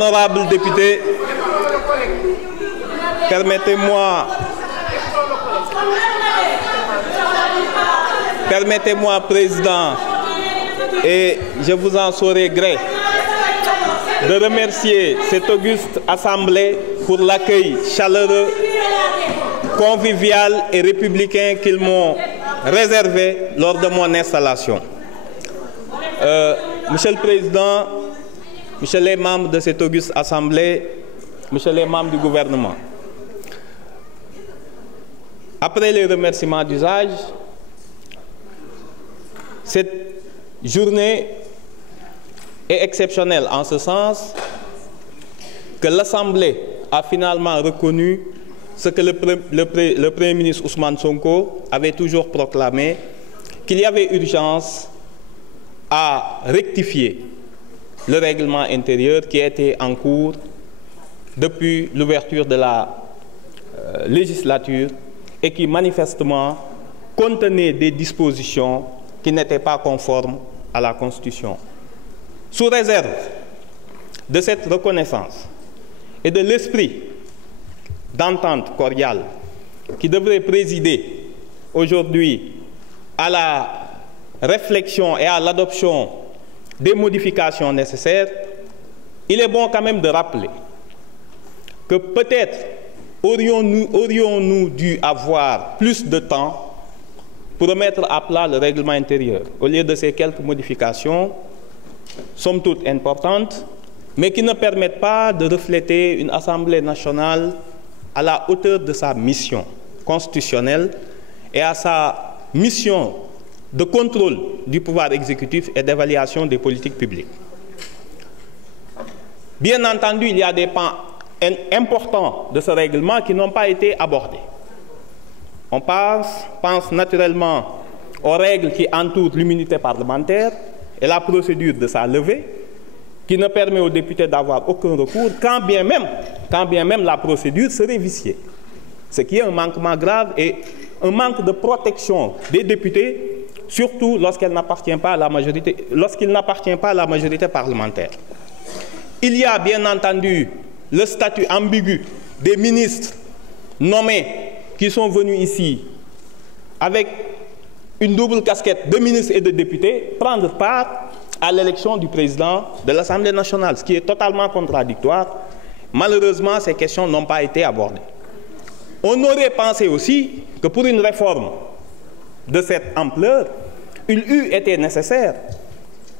Honorables députés, permettez-moi, Président, et je vous en saurai gré, de remercier cette auguste Assemblée pour l'accueil chaleureux, convivial et républicain qu'ils m'ont réservé lors de mon installation. Monsieur le Président, Monsieur les membres de cette auguste Assemblée, Monsieur les membres du gouvernement, après les remerciements d'usage, cette journée est exceptionnelle en ce sens que l'Assemblée a finalement reconnu ce que le Premier ministre Ousmane Sonko avait toujours proclamé, qu'il y avait urgence à rectifier le règlement intérieur qui était en cours depuis l'ouverture de la législature et qui manifestement contenait des dispositions qui n'étaient pas conformes à la Constitution. Sous réserve de cette reconnaissance et de l'esprit d'entente cordiale qui devrait présider aujourd'hui à la réflexion et à l'adoption des modifications nécessaires, il est bon quand même de rappeler que peut-être aurions-nous dû avoir plus de temps pour remettre à plat le règlement intérieur, au lieu de ces quelques modifications, somme toute importantes, mais qui ne permettent pas de refléter une Assemblée nationale à la hauteur de sa mission constitutionnelle et à sa mission de contrôle du pouvoir exécutif et d'évaluation des politiques publiques. Bien entendu, il y a des pans importants de ce règlement qui n'ont pas été abordés. On pense naturellement aux règles qui entourent l'immunité parlementaire et la procédure de sa levée, qui ne permet aux députés d'avoir aucun recours, quand bien même la procédure serait viciée. Ce qui est un manquement grave et un manque de protection des députés, surtout lorsqu'il n'appartient pas à la majorité parlementaire. Il y a bien entendu le statut ambigu des ministres nommés qui sont venus ici avec une double casquette de ministres et de députés prendre part à l'élection du président de l'Assemblée nationale, ce qui est totalement contradictoire. Malheureusement, ces questions n'ont pas été abordées. On aurait pensé aussi que pour une réforme de cette ampleur, il eût été nécessaire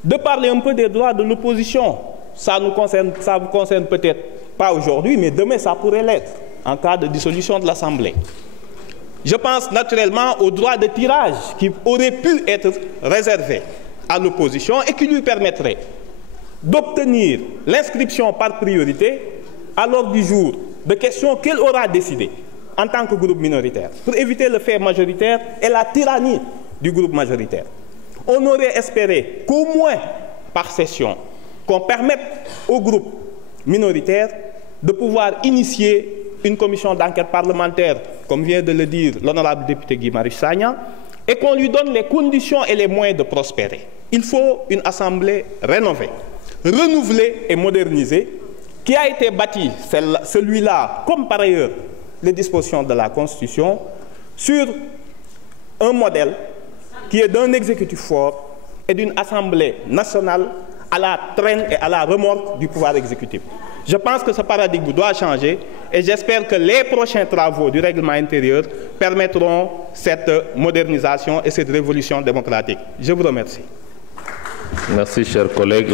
de parler un peu des droits de l'opposition. Ça vous concerne peut-être pas aujourd'hui, mais demain ça pourrait l'être en cas de dissolution de l'Assemblée. Je pense naturellement aux droits de tirage qui auraient pu être réservés à l'opposition et qui lui permettraient d'obtenir l'inscription par priorité à l'ordre du jour de questions qu'elle aura décidées en tant que groupe minoritaire, pour éviter le fait majoritaire et la tyrannie du groupe majoritaire. On aurait espéré qu'au moins par session, qu'on permette au groupe minoritaire de pouvoir initier une commission d'enquête parlementaire, comme vient de le dire l'honorable député Guy Marius Sagna, et qu'on lui donne les conditions et les moyens de prospérer. Il faut une assemblée rénovée, renouvelée et modernisée, qui a été bâtie, celui-là, comme par ailleurs les dispositions de la Constitution, sur un modèle qui est d'un exécutif fort et d'une assemblée nationale à la traîne et à la remorque du pouvoir exécutif. Je pense que ce paradigme doit changer et j'espère que les prochains travaux du règlement intérieur permettront cette modernisation et cette révolution démocratique. Je vous remercie. Merci, chers collègues.